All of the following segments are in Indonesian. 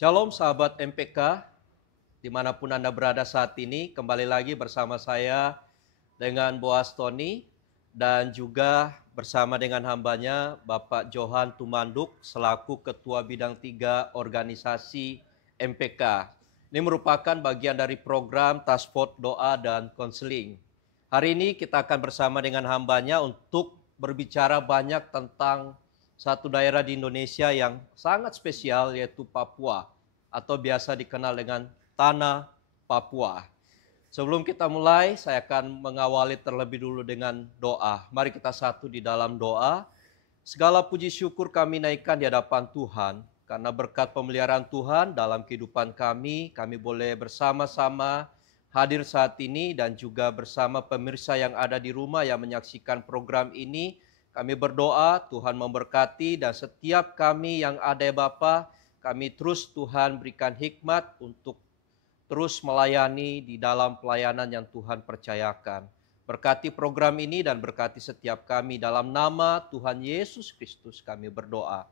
Shalom sahabat MPK, dimanapun Anda berada saat ini, kembali lagi bersama saya dengan Boaz Tony dan juga bersama dengan hambanya Bapak Johan Tumanduk selaku Ketua Bidang 3 Organisasi MPK. Ini merupakan bagian dari program Task Force Doa dan Konseling. Hari ini kita akan bersama dengan hambanya untuk berbicara banyak tentang satu daerah di Indonesia yang sangat spesial, yaitu Papua, atau biasa dikenal dengan Tanah Papua. Sebelum kita mulai, saya akan mengawali terlebih dulu dengan doa. Mari kita satu di dalam doa. Segala puji syukur kami naikkan di hadapan Tuhan, karena berkat pemeliharaan Tuhan dalam kehidupan kami boleh bersama-sama hadir saat ini dan juga bersama pemirsa yang ada di rumah yang menyaksikan program ini. Kami berdoa Tuhan memberkati dan setiap kami yang ada ya Bapa, kami terus Tuhan berikan hikmat untuk terus melayani di dalam pelayanan yang Tuhan percayakan. Berkati program ini dan berkati setiap kami dalam nama Tuhan Yesus Kristus kami berdoa.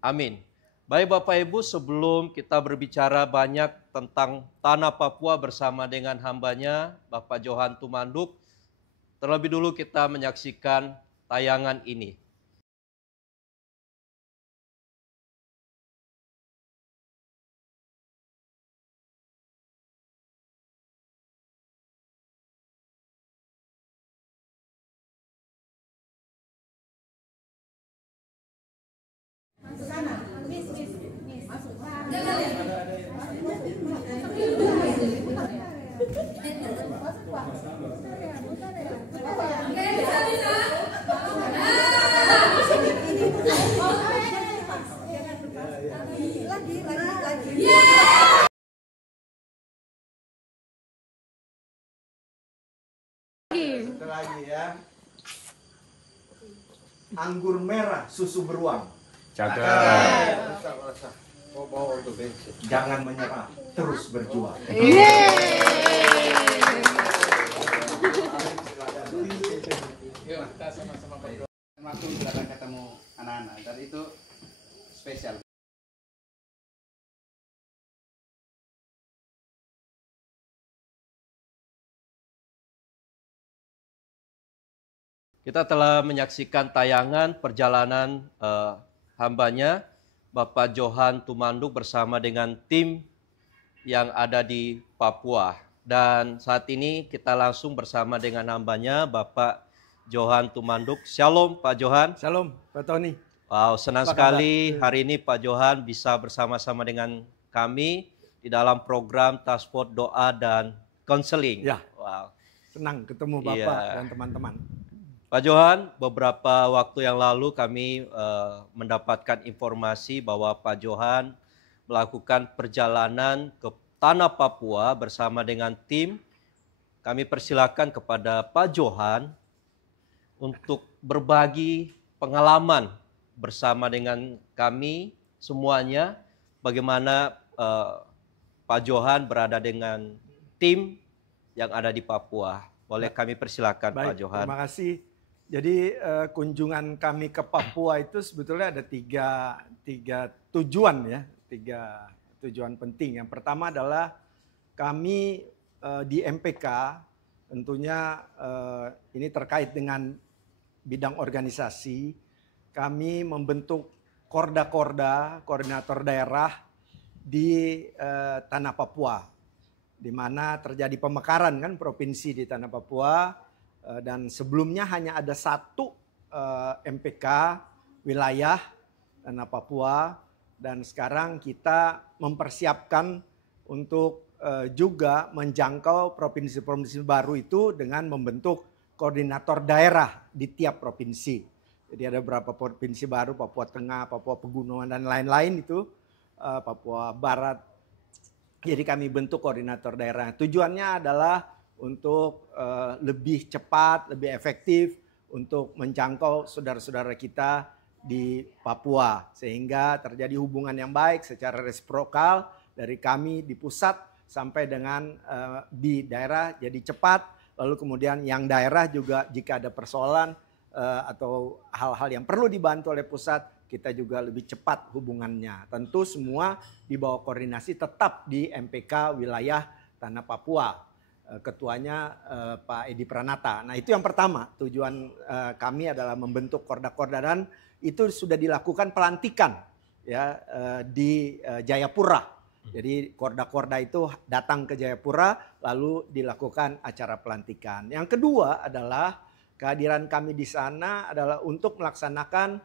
Amin. Baik Bapak Ibu, sebelum kita berbicara banyak tentang Tanah Papua bersama dengan hambanya Bapak Johan Tumanduk, terlebih dulu kita menyaksikan tayangan ini. Lagi ya. Anggur merah susu beruang. Catat. Jangan menyerah, terus berjuang. Yuk, kita sama-sama berdoa. Waktu kita akan ketemu anak-anak, dan itu spesial. Kita telah menyaksikan tayangan perjalanan hambanya Bapak Johan Tumanduk bersama dengan tim yang ada di Papua. Dan saat ini kita langsung bersama dengan hambanya Bapak Johan Tumanduk. Shalom Pak Johan. Shalom Pak Tony. Wow, senang sekali hari ini Pak Johan bisa bersama-sama dengan kami di dalam program Task Force Doa dan Konseling. Ya. Wow. Senang ketemu Bapak dan teman-teman. Pak Johan, beberapa waktu yang lalu kami mendapatkan informasi bahwa Pak Johan melakukan perjalanan ke Tanah Papua bersama dengan tim. Kami persilakan kepada Pak Johan untuk berbagi pengalaman bersama dengan kami semuanya. Bagaimana Pak Johan berada dengan tim yang ada di Papua. Boleh kami persilakan Pak Johan. Terima kasih. Jadi kunjungan kami ke Papua itu sebetulnya ada tiga tujuan ya, tiga tujuan penting. Yang pertama adalah kami di MPK tentunya ini terkait dengan bidang organisasi. Kami membentuk korda-korda, koordinator daerah di Tanah Papua, di mana terjadi pemekaran kan provinsi di Tanah Papua. Dan sebelumnya hanya ada satu MPK wilayah Tanah Papua, dan sekarang kita mempersiapkan untuk juga menjangkau provinsi-provinsi baru itu dengan membentuk koordinator daerah di tiap provinsi. Jadi ada beberapa provinsi baru, Papua Tengah, Papua Pegunungan dan lain-lain itu, Papua Barat. Jadi kami bentuk koordinator daerah. Tujuannya adalah untuk lebih cepat, lebih efektif untuk menjangkau saudara-saudara kita di Papua. Sehingga terjadi hubungan yang baik secara resiprokal dari kami di pusat sampai dengan di daerah jadi cepat. Lalu kemudian yang daerah juga jika ada persoalan atau hal-hal yang perlu dibantu oleh pusat kita juga lebih cepat hubungannya. Tentu semua di bawah koordinasi tetap di MPK wilayah Tanah Papua. Ketuanya Pak Edi Pranata. Nah itu yang pertama, tujuan kami adalah membentuk korda-korda dan itu sudah dilakukan pelantikan ya di Jayapura. Jadi korda-korda itu datang ke Jayapura lalu dilakukan acara pelantikan. Yang kedua adalah kehadiran kami di sana adalah untuk melaksanakan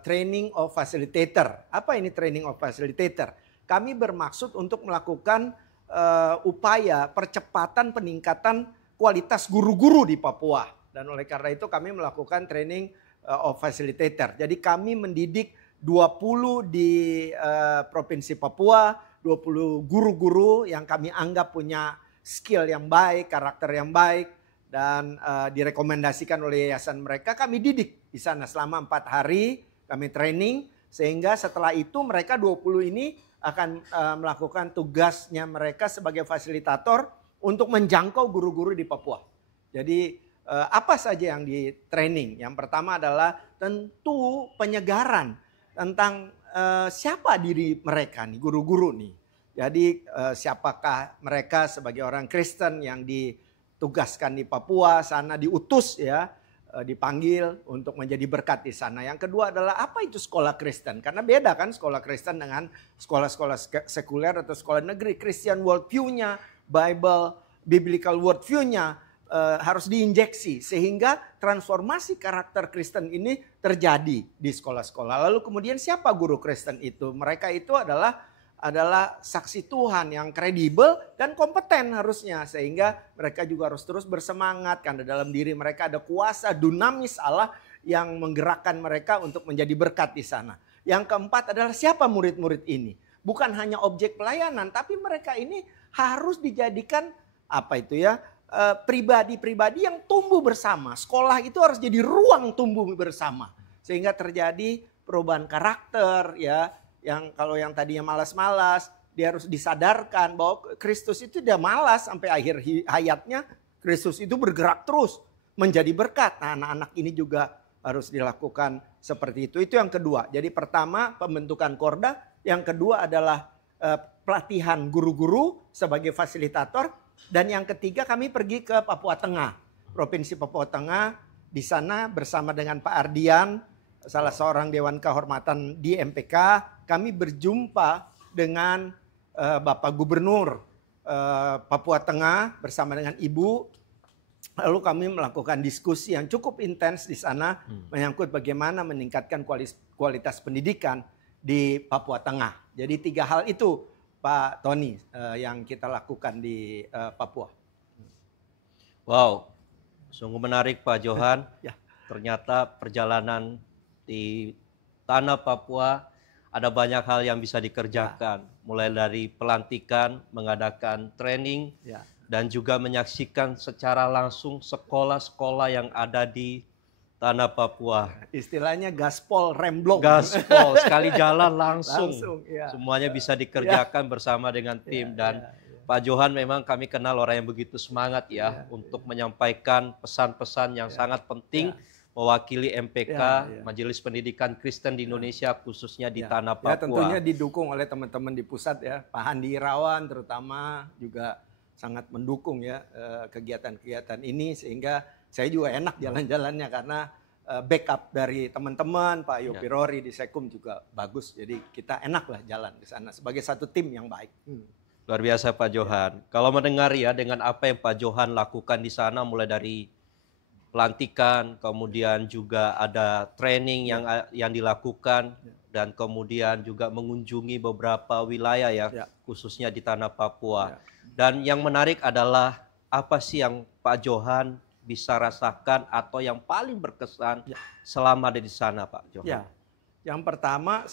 training of facilitator. Apa ini training of facilitator? Kami bermaksud untuk melakukan upaya percepatan peningkatan kualitas guru-guru di Papua. Dan oleh karena itu kami melakukan training of facilitator. Jadi kami mendidik 20 di Provinsi Papua, 20 guru-guru yang kami anggap punya skill yang baik, karakter yang baik, dan direkomendasikan oleh yayasan mereka. Kami didik di sana selama 4 hari, kami training, sehingga setelah itu mereka 20 ini akan melakukan tugasnya mereka sebagai fasilitator untuk menjangkau guru-guru di Papua. Jadi apa saja yang di training? Yang pertama adalah tentu penyegaran tentang siapa diri mereka nih, guru-guru nih. Jadi siapakah mereka sebagai orang Kristen yang ditugaskan di Papua, sana diutus ya, dipanggil untuk menjadi berkat di sana. Yang kedua adalah apa itu sekolah Kristen? Karena beda kan sekolah Kristen dengan sekolah-sekolah sekuler atau sekolah negeri. Christian worldview-nya, biblical worldview-nya harus diinjeksi sehingga transformasi karakter Kristen ini terjadi di sekolah-sekolah. Lalu kemudian siapa guru Kristen itu? Mereka itu adalah saksi Tuhan yang kredibel dan kompeten harusnya. Sehingga mereka juga harus terus bersemangat karena dalam diri mereka ada kuasa dunamis Allah yang menggerakkan mereka untuk menjadi berkat di sana. Yang keempat adalah siapa murid-murid ini? Bukan hanya objek pelayanan, tapi mereka ini harus dijadikan apa itu ya, pribadi-pribadi yang tumbuh bersama. Sekolah itu harus jadi ruang tumbuh bersama. Sehingga terjadi perubahan karakter ya. Yang kalau yang tadinya malas-malas, dia harus disadarkan bahwa Kristus itu dia malas sampai akhir hayatnya. Kristus itu bergerak terus menjadi berkat. Nah, anak-anak ini juga harus dilakukan seperti itu. Itu yang kedua. Jadi pertama pembentukan korda. Yang kedua adalah pelatihan guru-guru sebagai fasilitator. Dan yang ketiga kami pergi ke Papua Tengah. Provinsi Papua Tengah. Di sana bersama dengan Pak Ardian, salah seorang Dewan Kehormatan di MPK. Kami berjumpa dengan Bapak Gubernur Papua Tengah bersama dengan Ibu. Lalu kami melakukan diskusi yang cukup intens di sana menyangkut bagaimana meningkatkan kualitas pendidikan di Papua Tengah. Jadi 3 hal itu Pak Tony yang kita lakukan di Papua. Wow, sungguh menarik Pak Johan. Ya. Ternyata perjalanan di tanah Papua ada banyak hal yang bisa dikerjakan. Mulai dari pelantikan, mengadakan training, dan juga menyaksikan secara langsung sekolah-sekolah yang ada di tanah Papua. Istilahnya gaspol remblong. Gaspol, sekali jalan langsung. Ya. Semuanya bisa dikerjakan bersama dengan tim. Dan Pak Johan memang kami kenal orang yang begitu semangat untuk menyampaikan pesan-pesan yang sangat penting. Mewakili MPK, Majelis Pendidikan Kristen di Indonesia, khususnya di tanah Papua. Ya, tentunya didukung oleh teman-teman di pusat ya. Pak Handi Irawan terutama juga sangat mendukung ya kegiatan-kegiatan ini. Sehingga saya juga enak jalan-jalannya karena backup dari teman-teman, Pak Yopi Rory di Sekum juga bagus. Jadi kita enak lah jalan di sana sebagai satu tim yang baik. Luar biasa Pak Johan. Kalau mendengar ya dengan apa yang Pak Johan lakukan di sana mulai dari pelantikan, kemudian juga ada training yang dilakukan, dan kemudian juga mengunjungi beberapa wilayah khususnya di tanah Papua. Dan yang menarik adalah apa sih yang Pak Johan bisa rasakan atau yang paling berkesan selama ada di sana Pak Johan? Yang pertama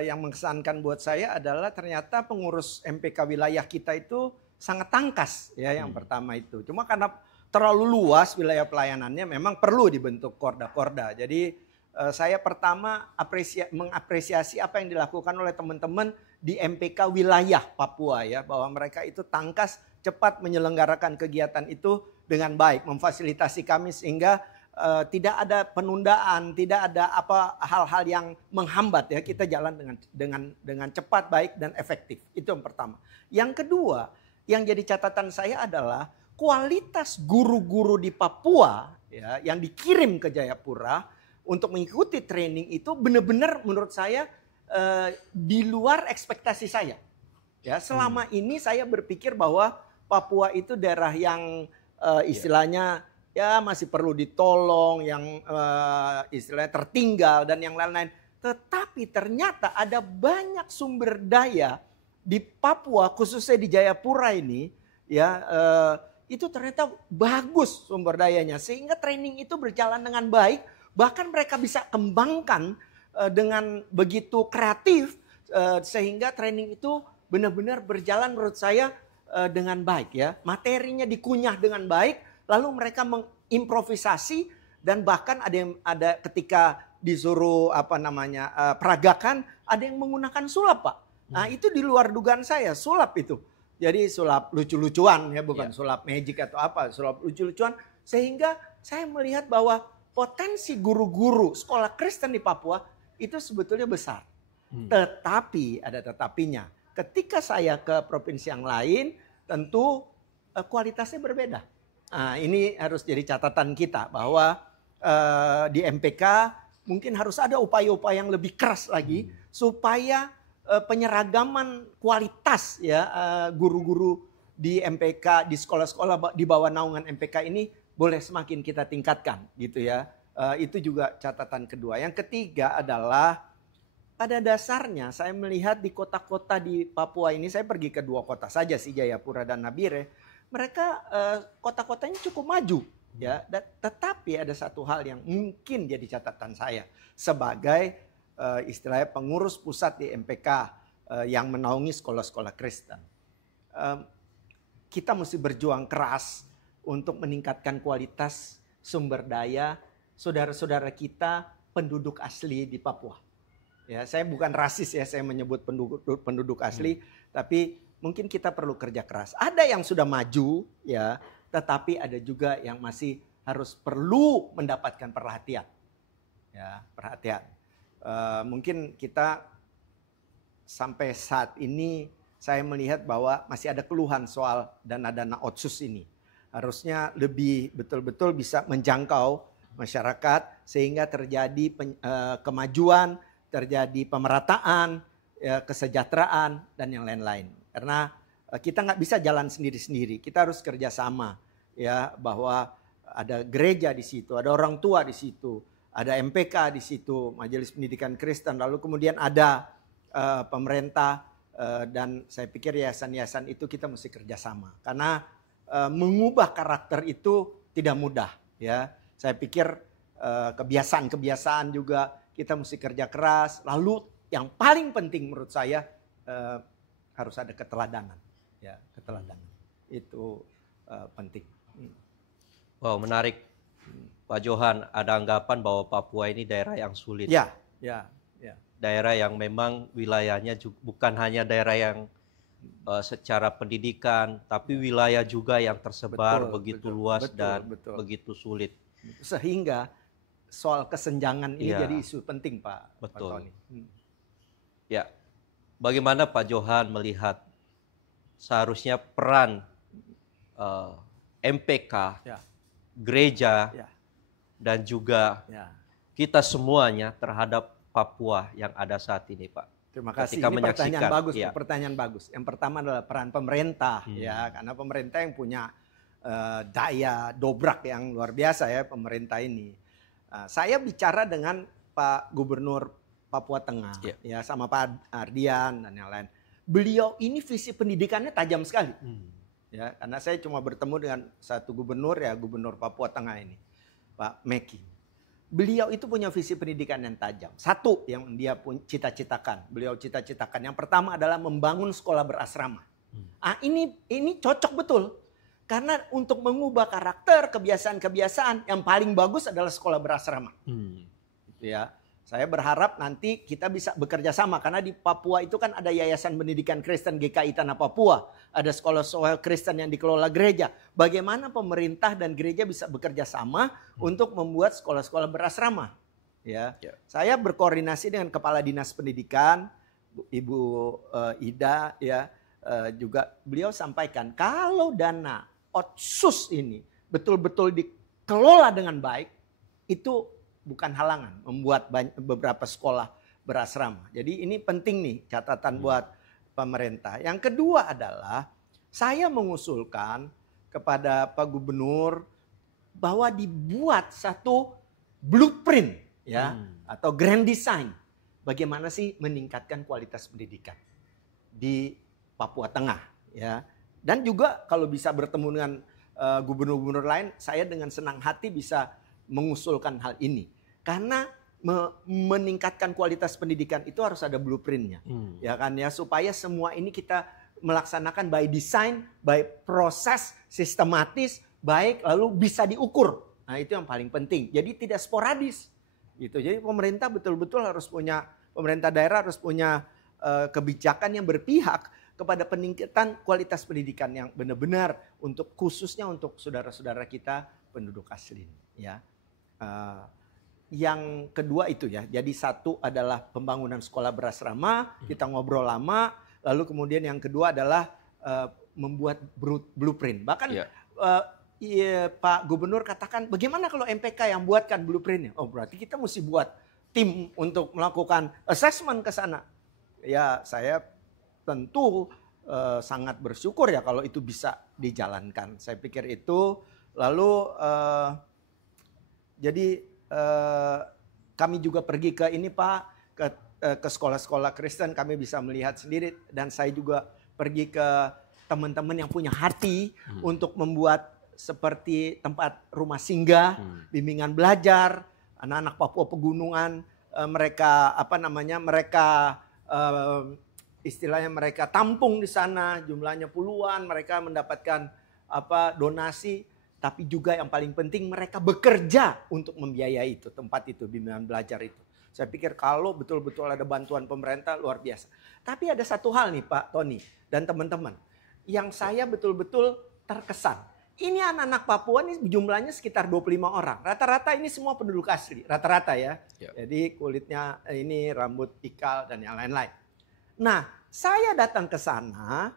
yang mengesankan buat saya adalah ternyata pengurus MPK wilayah kita itu sangat tangkas ya yang pertama itu. Cuma karena terlalu luas wilayah pelayanannya memang perlu dibentuk korda-korda. Jadi saya pertama mengapresiasi apa yang dilakukan oleh teman-teman di MPK wilayah Papua ya, bahwa mereka itu tangkas cepat menyelenggarakan kegiatan itu dengan baik, memfasilitasi kami sehingga tidak ada penundaan, tidak ada apa hal-hal yang menghambat ya. Kita jalan dengan cepat, baik dan efektif. Itu yang pertama. Yang kedua, yang jadi catatan saya adalah kualitas guru-guru di Papua ya yang dikirim ke Jayapura untuk mengikuti training itu benar-benar menurut saya di luar ekspektasi saya. Ya, selama ini saya berpikir bahwa Papua itu daerah yang istilahnya ya masih perlu ditolong, yang istilahnya tertinggal dan yang lain-lain. Tetapi ternyata ada banyak sumber daya di Papua, khususnya di Jayapura ini, ya itu ternyata bagus sumber dayanya. Sehingga training itu berjalan dengan baik, bahkan mereka bisa kembangkan dengan begitu kreatif, sehingga training itu benar-benar berjalan menurut saya dengan baik ya. Materinya dikunyah dengan baik. Lalu mereka mengimprovisasi dan bahkan ada ketika disuruh peragakan, ada yang menggunakan sulap, Pak. Nah, itu di luar dugaan saya, sulap itu. Jadi sulap lucu-lucuan ya, bukan sulap magic atau apa, sulap lucu-lucuan, sehingga saya melihat bahwa potensi guru-guru sekolah Kristen di Papua itu sebetulnya besar. Tetapi ada tetapinya. Ketika saya ke provinsi yang lain, tentu kualitasnya berbeda. Nah, ini harus jadi catatan kita bahwa di MPK mungkin harus ada upaya-upaya yang lebih keras lagi supaya penyeragaman kualitas ya guru-guru di MPK, di sekolah-sekolah di bawah naungan MPK ini boleh semakin kita tingkatkan gitu ya. Itu juga catatan kedua. Yang ketiga adalah pada dasarnya saya melihat di kota-kota di Papua ini, saya pergi ke 2 kota saja sih, Jayapura dan Nabire. Mereka kota-kotanya cukup maju ya, tetapi ada satu hal yang mungkin jadi catatan saya sebagai istilahnya pengurus pusat di MPK yang menaungi sekolah-sekolah Kristen. Kita mesti berjuang keras untuk meningkatkan kualitas sumber daya saudara-saudara kita penduduk asli di Papua. Ya, saya bukan rasis ya, saya menyebut penduduk asli, tapi mungkin kita perlu kerja keras. Ada yang sudah maju ya, tetapi ada juga yang masih harus perlu mendapatkan perhatian. Ya, perhatian. Mungkin kita sampai saat ini saya melihat bahwa masih ada keluhan soal dana-dana otsus ini. Harusnya lebih betul-betul bisa menjangkau masyarakat sehingga terjadi kemajuan, terjadi pemerataan, ya, kesejahteraan dan yang lain-lain. Karena kita nggak bisa jalan sendiri-sendiri, kita harus kerjasama ya, bahwa ada gereja di situ, ada orang tua di situ, ada MPK di situ, Majelis Pendidikan Kristen, lalu kemudian ada pemerintah dan saya pikir yayasan-yayasan itu kita mesti kerjasama. Karena mengubah karakter itu tidak mudah ya. Saya pikir kebiasaan-kebiasaan juga kita mesti kerja keras. Lalu yang paling penting menurut saya harus ada keteladanan, ya keteladanan itu penting. Wow, menarik, Pak Johan. Ada anggapan bahwa Papua ini daerah yang sulit. Ya. Daerah yang memang wilayahnya bukan hanya daerah yang secara pendidikan, tapi wilayah juga yang tersebar begitu luas dan begitu sulit. Sehingga soal kesenjangan ini jadi isu penting, Pak. Betul. Pak Tony. Ya. Bagaimana Pak Johan melihat seharusnya peran MPK, gereja, dan juga kita semuanya terhadap Papua yang ada saat ini, Pak? Terima kasih. Ketika ini pertanyaan bagus, ya. pertanyaan bagus. Yang pertama adalah peran pemerintah, ya, karena pemerintah yang punya daya dobrak yang luar biasa ya pemerintah ini. Saya bicara dengan Pak Gubernur Papua Tengah, ya, sama Pak Ardian dan yang lain. Beliau ini visi pendidikannya tajam sekali, ya, karena saya cuma bertemu dengan satu gubernur ya, Gubernur Papua Tengah ini, Pak Meki. Beliau itu punya visi pendidikan yang tajam. Satu yang dia cita-citakan, beliau cita-citakan. Yang pertama adalah membangun sekolah berasrama. Ini cocok betul. Karena untuk mengubah karakter, kebiasaan-kebiasaan yang paling bagus adalah sekolah berasrama. Gitu ya. Saya berharap nanti kita bisa bekerja sama karena di Papua itu kan ada Yayasan Pendidikan Kristen GKI Tanah Papua, ada sekolah-sekolah Kristen yang dikelola gereja. Bagaimana pemerintah dan gereja bisa bekerja sama untuk membuat sekolah-sekolah berasrama? Ya, saya berkoordinasi dengan Kepala Dinas Pendidikan, Ibu Ida, ya, juga beliau sampaikan kalau dana otsus ini betul-betul dikelola dengan baik, itu bukan halangan membuat beberapa sekolah berasrama. Jadi ini penting nih catatan buat pemerintah. Yang kedua adalah saya mengusulkan kepada Pak Gubernur bahwa dibuat satu blueprint ya atau grand design bagaimana sih meningkatkan kualitas pendidikan di Papua Tengah ya. Dan juga kalau bisa bertemu dengan gubernur-gubernur lain, saya dengan senang hati bisa mengusulkan hal ini. Karena meningkatkan kualitas pendidikan itu harus ada blueprintnya, ya kan ya, supaya semua ini kita melaksanakan by design, by proses sistematis, baik lalu bisa diukur. Nah itu yang paling penting. Jadi tidak sporadis, gitu. Jadi pemerintah betul-betul harus punya, pemerintah daerah harus punya kebijakan yang berpihak kepada peningkatan kualitas pendidikan yang benar-benar untuk khususnya untuk saudara-saudara kita penduduk asli, ya. Yang kedua itu ya, jadi satu adalah pembangunan sekolah berasrama, kita ngobrol lama, lalu kemudian yang kedua adalah membuat blueprint. Bahkan Pak Gubernur katakan, bagaimana kalau MPK yang buatkan blueprintnya? Oh berarti kita mesti buat tim untuk melakukan assessment ke sana. Ya saya tentu sangat bersyukur ya kalau itu bisa dijalankan. Saya pikir itu, lalu jadi kami juga pergi ke ini Pak, ke sekolah-sekolah Kristen, kami bisa melihat sendiri, dan saya juga pergi ke teman-teman yang punya hati untuk membuat seperti tempat rumah singgah, bimbingan belajar, anak-anak Papua pegunungan, mereka istilahnya mereka tampung di sana, jumlahnya puluhan, mereka mendapatkan donasi. Tapi juga yang paling penting mereka bekerja untuk membiayai itu, tempat itu, bimbingan belajar itu. Saya pikir kalau betul-betul ada bantuan pemerintah luar biasa. Tapi ada satu hal nih Pak Tony dan teman-teman, yang saya betul-betul terkesan. Ini anak-anak Papua ini jumlahnya sekitar 25 orang. Rata-rata ini semua penduduk asli, rata-rata ya. Jadi kulitnya ini rambut ikal dan yang lain-lain. Nah saya datang ke sana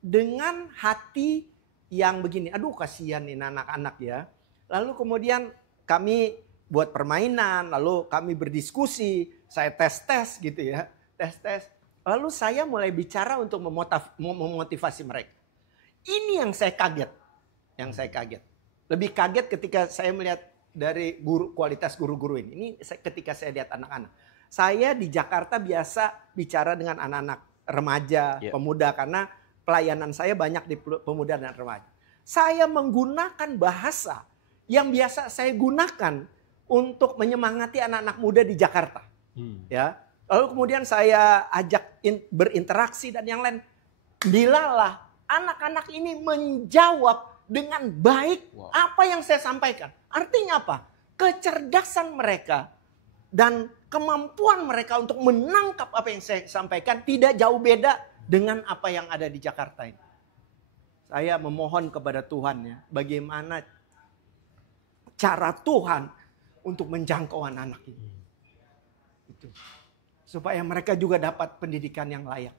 dengan hati yang begini, aduh kasihan ini anak-anak ya. Lalu kemudian kami buat permainan, lalu kami berdiskusi, saya tes-tes gitu ya, tes-tes. Lalu saya mulai bicara untuk memotivasi mereka. Ini yang saya kaget, Lebih kaget ketika saya melihat dari kualitas guru-guru ini. Ini ketika saya lihat anak-anak. Saya di Jakarta biasa bicara dengan anak-anak remaja, pemuda, karena pelayanan saya banyak di pemuda dan remaja. Saya menggunakan bahasa yang biasa saya gunakan untuk menyemangati anak-anak muda di Jakarta. Ya. Lalu kemudian saya ajak berinteraksi dan yang lain. Dilalah anak-anak ini menjawab dengan baik apa yang saya sampaikan. Artinya apa? Kecerdasan mereka dan kemampuan mereka untuk menangkap apa yang saya sampaikan tidak jauh beda dengan apa yang ada di Jakarta ini. Saya memohon kepada Tuhan ya, bagaimana cara Tuhan untuk menjangkau anak-anak ini. Itu. Supaya mereka juga dapat pendidikan yang layak.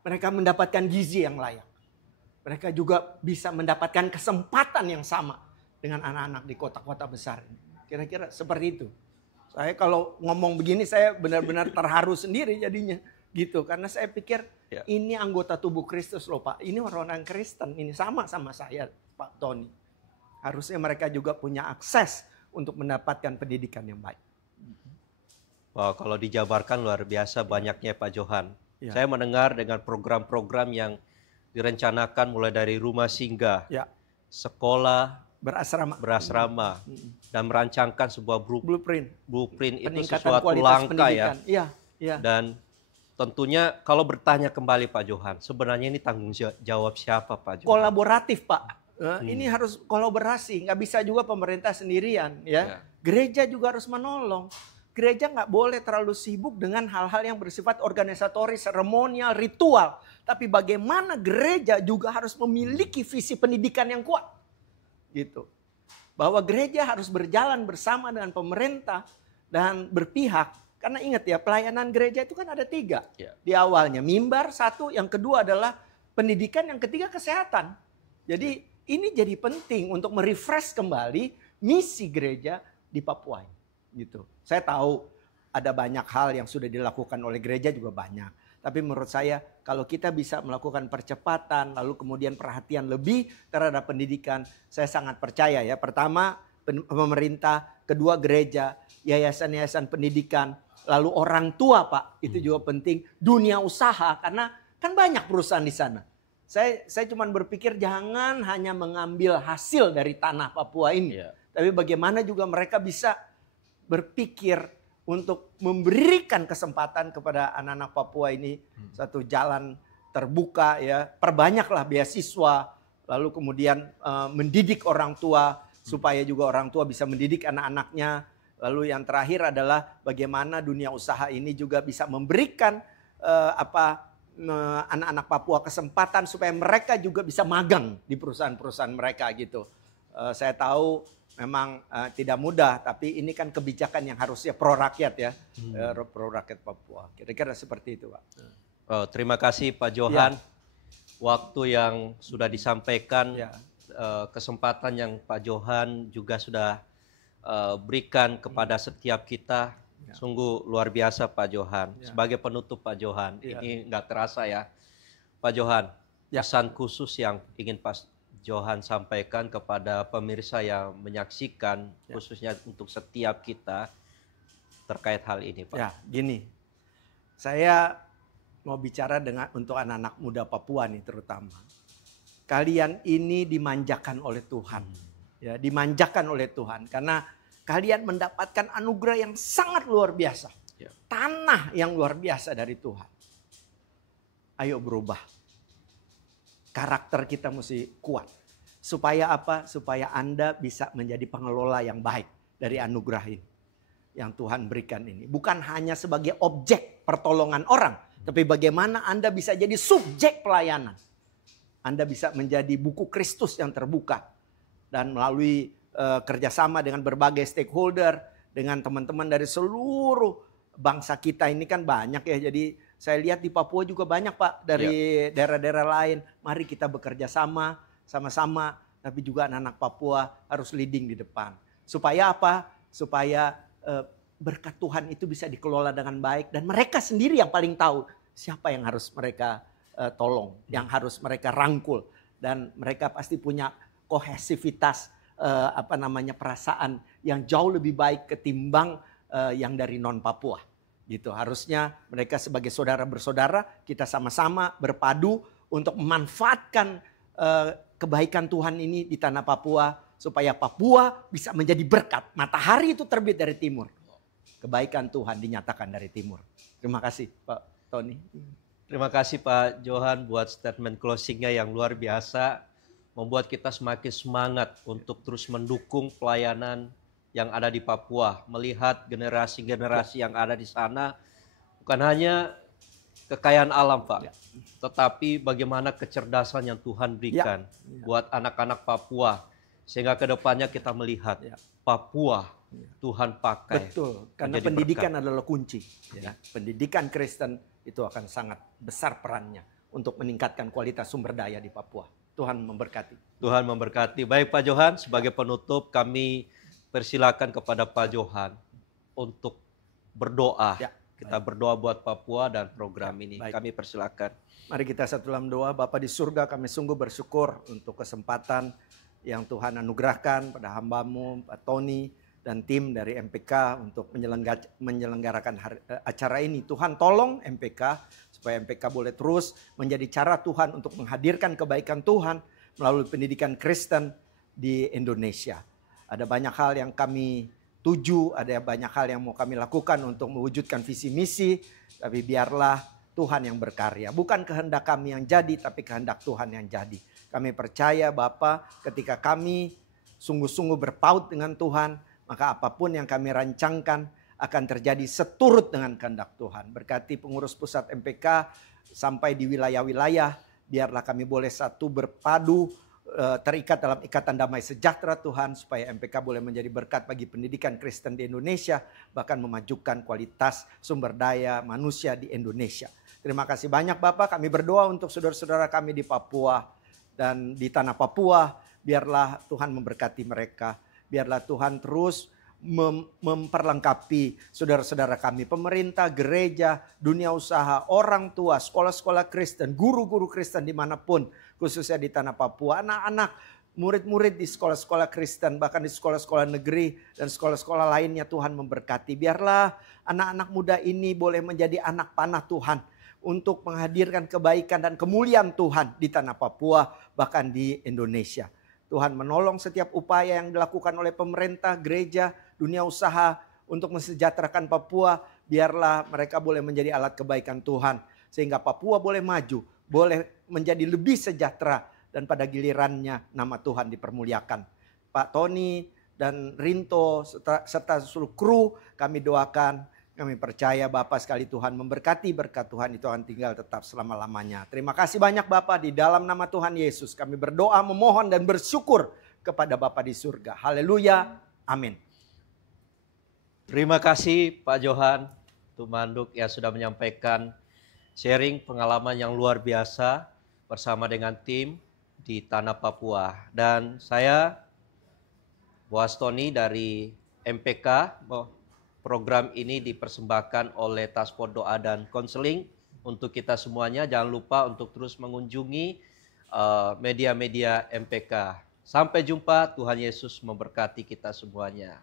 Mereka mendapatkan gizi yang layak. Mereka juga bisa mendapatkan kesempatan yang sama dengan anak-anak di kota-kota besar. Kira-kira seperti itu. Saya kalau ngomong begini saya benar-benar terharu sendiri jadinya. Gitu, karena saya pikir ini anggota tubuh Kristus loh Pak. Ini orang-orang Kristen, ini sama saya Pak Tony. Harusnya mereka juga punya akses untuk mendapatkan pendidikan yang baik. Wow, kalau dijabarkan luar biasa banyaknya Pak Johan. Saya mendengar dengan program-program yang direncanakan mulai dari rumah singgah, sekolah, berasrama, dan merancangkan sebuah blueprint itu sesuatu langkah ya. Dan tentunya kalau bertanya kembali Pak Johan, sebenarnya ini tanggung jawab siapa Pak Johan? Kolaboratif Pak. Ini harus kolaborasi, nggak bisa juga pemerintah sendirian ya. Ya. Gereja juga harus menolong. Gereja nggak boleh terlalu sibuk dengan hal-hal yang bersifat organisatoris, seremonial, ritual. Tapi bagaimana gereja juga harus memiliki visi pendidikan yang kuat. Gitu. Bahwa gereja harus berjalan bersama dengan pemerintah dan berpihak. Karena ingat ya, pelayanan gereja itu kan ada 3. Ya. Di awalnya mimbar 1, yang kedua adalah pendidikan, yang ketiga kesehatan. Jadi ini jadi penting untuk merefresh kembali misi gereja di Papua. Gitu. Saya tahu ada banyak hal yang sudah dilakukan oleh gereja juga banyak. Tapi menurut saya kalau kita bisa melakukan percepatan lalu kemudian perhatian lebih terhadap pendidikan, saya sangat percaya ya. Pertama pemerintah, kedua gereja, yayasan-yayasan pendidikan, lalu orang tua Pak, itu juga penting. Dunia usaha karena kan banyak perusahaan di sana. Saya cuma berpikir jangan hanya mengambil hasil dari tanah Papua ini. Ya. Tapi bagaimana juga mereka bisa berpikir untuk memberikan kesempatan kepada anak-anak Papua ini satu jalan terbuka ya. Perbanyaklah beasiswa, lalu kemudian mendidik orang tua supaya juga orang tua bisa mendidik anak-anaknya. Lalu yang terakhir adalah bagaimana dunia usaha ini juga bisa memberikan anak-anak Papua kesempatan supaya mereka juga bisa magang di perusahaan-perusahaan mereka gitu. Saya tahu memang tidak mudah, tapi ini kan kebijakan yang harusnya pro rakyat ya, pro rakyat Papua. Kira-kira seperti itu Pak. Oh, terima kasih Pak Johan. Waktu yang sudah disampaikan, kesempatan yang Pak Johan juga sudah berikan kepada setiap kita. Sungguh luar biasa Pak Johan. Sebagai penutup Pak Johan, ini nggak terasa ya. Pak Johan, pesan khusus yang ingin Pak Johan sampaikan kepada pemirsa yang menyaksikan, khususnya untuk setiap kita terkait hal ini Pak. Ya, gini. Saya mau bicara untuk anak-anak muda Papua nih terutama. Kalian ini dimanjakan oleh Tuhan. Ya, dimanjakan oleh Tuhan karena kalian mendapatkan anugerah yang sangat luar biasa. Ya. Tanah yang luar biasa dari Tuhan. Ayo berubah. Karakter kita mesti kuat. Supaya apa? Supaya Anda bisa menjadi pengelola yang baik dari anugerah ini. Yang Tuhan berikan ini. Bukan hanya sebagai objek pertolongan orang. Tapi bagaimana Anda bisa jadi subjek pelayanan. Anda bisa menjadi buku Kristus yang terbuka. Dan melalui kerjasama dengan berbagai stakeholder. Dengan teman-teman dari seluruh bangsa kita ini kan banyak ya. Jadi saya lihat di Papua juga banyak Pak. Dari daerah-daerah lain. Mari kita bekerja sama. Sama-sama. Tapi juga anak-anak Papua harus leading di depan. Supaya apa? Supaya berkat Tuhan itu bisa dikelola dengan baik. Dan mereka sendiri yang paling tahu siapa yang harus mereka tolong. Yang harus mereka rangkul. Dan mereka pasti punya kohesivitas perasaan yang jauh lebih baik ketimbang yang dari non Papua gitu. Harusnya mereka sebagai saudara bersaudara kita sama-sama berpadu untuk memanfaatkan kebaikan Tuhan ini di tanah Papua supaya Papua bisa menjadi berkat. Matahari itu terbit dari timur. Kebaikan Tuhan dinyatakan dari timur. Terima kasih Pak Tony. Terima kasih Pak Johan buat statement closingnya yang luar biasa. Membuat kita semakin semangat untuk terus mendukung pelayanan yang ada di Papua. Melihat generasi-generasi yang ada di sana. Bukan hanya kekayaan alam Pak. Tetapi bagaimana kecerdasan yang Tuhan berikan buat anak-anak Papua. Sehingga ke depannya kita melihat Papua Tuhan pakai. Betul, karena pendidikan adalah kunci. Ya. Pendidikan Kristen itu akan sangat besar perannya untuk meningkatkan kualitas sumber daya di Papua. Tuhan memberkati. Tuhan memberkati. Baik Pak Johan, sebagai penutup kami persilakan kepada Pak Johan untuk berdoa. Kita berdoa buat Papua dan program ini. Baik. Kami persilakan. Mari kita satu dalam doa. Bapa di surga, kami sungguh bersyukur untuk kesempatan yang Tuhan anugerahkan pada hamba-Mu, Pak Tony, dan tim dari MPK untuk menyelenggarakan acara ini. Tuhan tolong MPK supaya MPK boleh terus menjadi cara Tuhan untuk menghadirkan kebaikan Tuhan melalui pendidikan Kristen di Indonesia. Ada banyak hal yang kami tuju, ada banyak hal yang mau kami lakukan untuk mewujudkan visi misi, tapi biarlah Tuhan yang berkarya. Bukan kehendak kami yang jadi, tapi kehendak Tuhan yang jadi. Kami percaya Bapa, ketika kami sungguh-sungguh berpaut dengan Tuhan, maka apapun yang kami rancangkan akan terjadi seturut dengan kehendak Tuhan. Berkati pengurus pusat MPK sampai di wilayah-wilayah, biarlah kami boleh satu berpadu, terikat dalam ikatan damai sejahtera Tuhan, supaya MPK boleh menjadi berkat bagi pendidikan Kristen di Indonesia, bahkan memajukan kualitas sumber daya manusia di Indonesia. Terima kasih banyak Bapak, kami berdoa untuk saudara-saudara kami di Papua dan di tanah Papua, biarlah Tuhan memberkati mereka, biarlah Tuhan terus memperlengkapi saudara-saudara kami, pemerintah, gereja, dunia usaha, orang tua, sekolah-sekolah Kristen, guru-guru Kristen dimanapun, khususnya di tanah Papua, anak-anak, murid-murid di sekolah-sekolah Kristen, bahkan di sekolah-sekolah negeri dan sekolah-sekolah lainnya, Tuhan memberkati. Biarlah anak-anak muda ini boleh menjadi anak panah Tuhan untuk menghadirkan kebaikan dan kemuliaan Tuhan di tanah Papua, bahkan di Indonesia. Tuhan menolong setiap upaya yang dilakukan oleh pemerintah, gereja, dunia usaha untuk mensejahterakan Papua. Biarlah mereka boleh menjadi alat kebaikan Tuhan, sehingga Papua boleh maju, boleh menjadi lebih sejahtera, dan pada gilirannya nama Tuhan dipermuliakan. Pak Tony dan Rinto serta seluruh kru kami doakan. Kami percaya Bapak sekali Tuhan memberkati, berkat Tuhan itu akan tinggal tetap selama-lamanya. Terima kasih banyak Bapak, di dalam nama Tuhan Yesus kami berdoa, memohon dan bersyukur kepada Bapak di surga. Haleluya, amin. Terima kasih Pak Johan Tumanduk yang sudah menyampaikan sharing pengalaman yang luar biasa bersama dengan tim di tanah Papua. Dan saya, Boaz Tony dari MPK, program ini dipersembahkan oleh Task Force Doa dan Konseling untuk kita semuanya. Jangan lupa untuk terus mengunjungi media-media MPK. Sampai jumpa, Tuhan Yesus memberkati kita semuanya.